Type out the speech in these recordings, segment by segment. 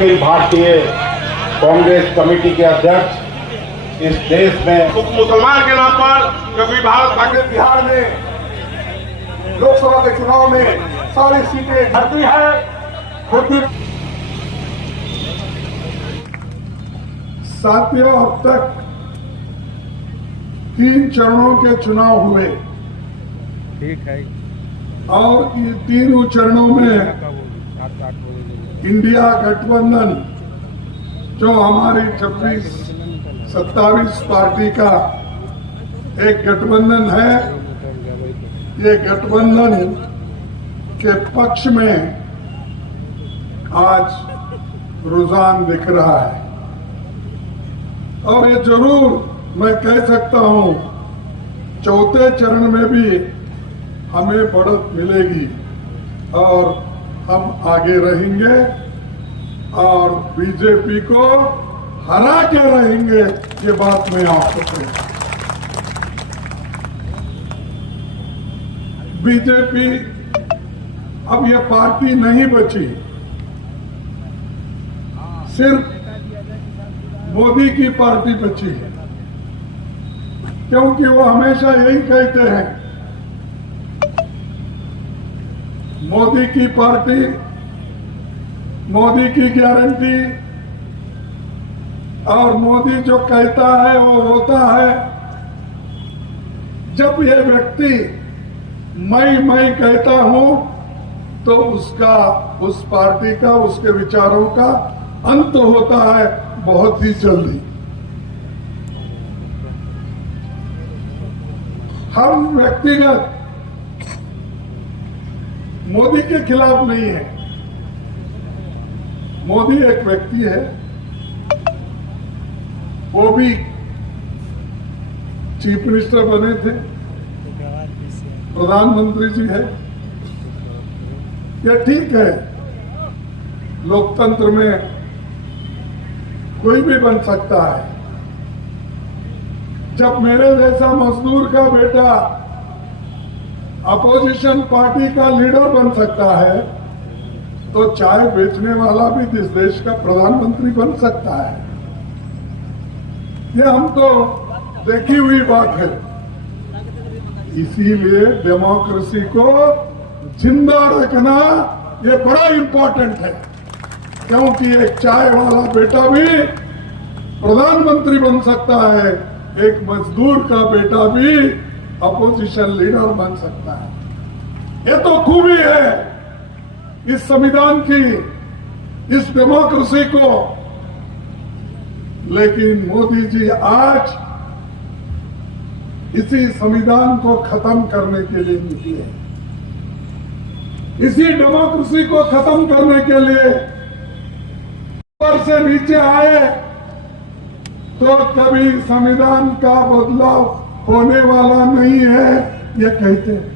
Akhil Bharatiya Congress committee के अध्यक्ष इस देश में मुसलमान के नाम पर कभी भारत पाकिस्तान बिहार में लोकसभा के चुनाव में सारी सीटें भरती है। खुद साथियों, अब तक 3 चरणों के चुनाव हुए। ठीक है। और ये तीनों चरणों में इंडिया गठबंधन जो हमारी 26-27 पार्टी का एक गठबंधन है, ये गठबंधन के पक्ष में आज रुझान दिख रहा है। और ये जरूर मैं कह सकता हूं, चौथे चरण में भी हमें बढ़त मिलेगी और हम आगे रहेंगे और बीजेपी को हरा के रहेंगे, ये बात मैं आपको कहूं। बीजेपी अब ये पार्टी नहीं बची, सिर्फ मोदी की पार्टी बची है, क्योंकि वो हमेशा यही कहते हैं, मोदी की पार्टी, मोदी की गारंटी, और मोदी जो कहता है वो होता है। जब ये व्यक्ति मैं कहता हूं तो उसका, उस पार्टी का, उसके विचारों का अंत होता है बहुत ही जल्दी। हम व्यक्तिगत मोदी के खिलाफ नहीं है। मोदी एक व्यक्ति है, वो भी चीफ मिनिस्टर बने थे, प्रधानमंत्री जी है। यह ठीक है, लोकतंत्र में कोई भी बन सकता है। जब मेरे जैसा मजदूर का बेटा अपोजिशन पार्टी का लीडर बन सकता है, तो चाय बेचने वाला भी इस देश का प्रधानमंत्री बन सकता है। ये हम तो देखी हुई बात है। इसीलिए डेमोक्रेसी को जिंदा रखना ये बड़ा इंपॉर्टेंट है, क्योंकि एक चाय वाला बेटा भी प्रधानमंत्री बन सकता है, एक मजदूर का बेटा भी अपोजिशन लीडर बन सकता है। ये तो खूबी है इस संविधान की, इस डेमोक्रेसी को। लेकिन मोदी जी आज इसी संविधान को खत्म करने के लिए निकले, इसी डेमोक्रेसी को खत्म करने के लिए ऊपर से नीचे आए तो कभी संविधान का बदलाव होने वाला नहीं है, ये कहते हैं,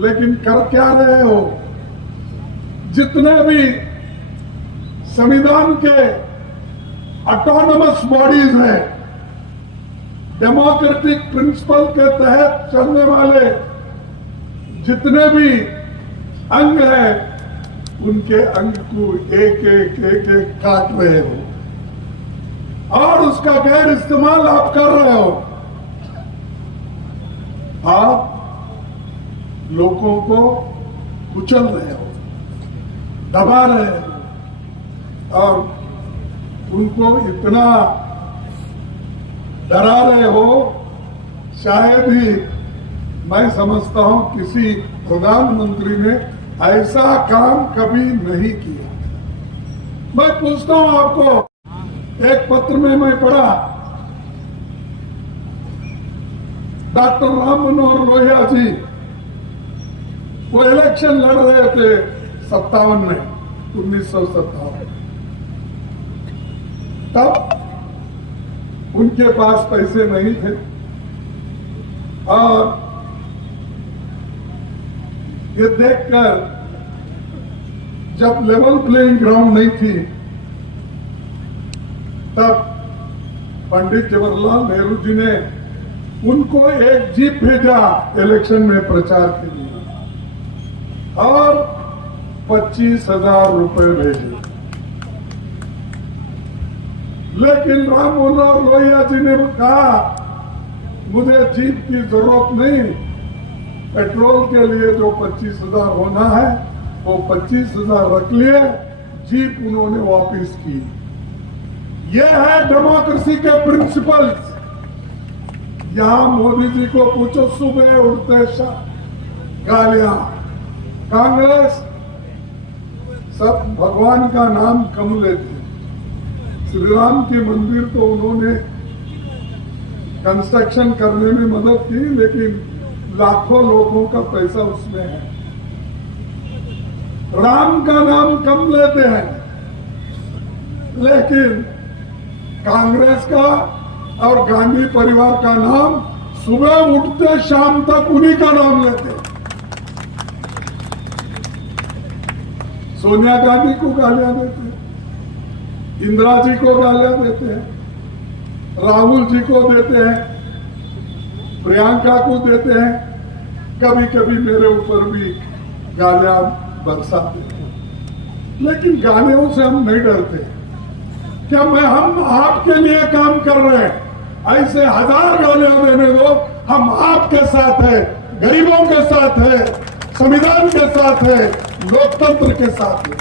लेकिन कर क्या रहे हो? जितने भी संविधान के ऑटोनमस बॉडीज हैं, डेमोक्रेटिक प्रिंसिपल के तहत चलने वाले जितने भी अंग हैं, उनके अंग को एक एक काट रहे हो और उसका गैर इस्तेमाल आप कर रहे हो। आप लोगों को कुचल रहे हो, दबा रहे हो और उनको इतना डरा रहे हो, शायद ही मैं समझता हूं किसी प्रधानमंत्री ने ऐसा काम कभी नहीं किया। मैं पूछता हूं आपको, एक पत्र में मैं पढ़ा, डॉक्टर राम मनोहर लोहिया जी वो इलेक्शन लड़ रहे थे 57 में, 1957। तब उनके पास पैसे नहीं थे और ये देखकर, जब लेवल प्लेइंग ग्राउंड नहीं थी, तब पंडित जवाहरलाल नेहरू जी ने उनको एक जीप भेजा इलेक्शन में प्रचार के लिए और 25,000 रुपए भेजे। लेकिन राम मनोहर लोहिया जी ने कहा मुझे जीप की जरूरत नहीं, पेट्रोल के लिए जो 25,000 होना है वो 25,000 रख लिए, जीप उन्होंने वापस की। ये है डेमोक्रेसी के प्रिंसिपल्स। यहां मोदी जी को पूछो, सुबह उठते गालियां, कांग्रेस सब भगवान का नाम कम लेते। श्री राम के मंदिर तो उन्होंने कंस्ट्रक्शन करने में मदद की, लेकिन लाखों लोगों का पैसा उसमें है। राम का नाम कम लेते हैं, लेकिन कांग्रेस का और गांधी परिवार का नाम सुबह उठते शाम तक उन्हीं का नाम लेते हैं। सोनिया गांधी को गालियां देते हैं, इंदिरा जी को गालियां देते हैं, राहुल जी को देते हैं, प्रियंका को देते हैं, कभी कभी मेरे ऊपर भी गालियां बरसाते हैं। लेकिन गालियों से हम नहीं डरते। क्या हम आपके लिए काम कर रहे हैं, ऐसे 1000 गालियां देने दो, हम आपके साथ हैं, गरीबों के साथ हैं, संविधान के साथ है, लोकतंत्र के साथ है।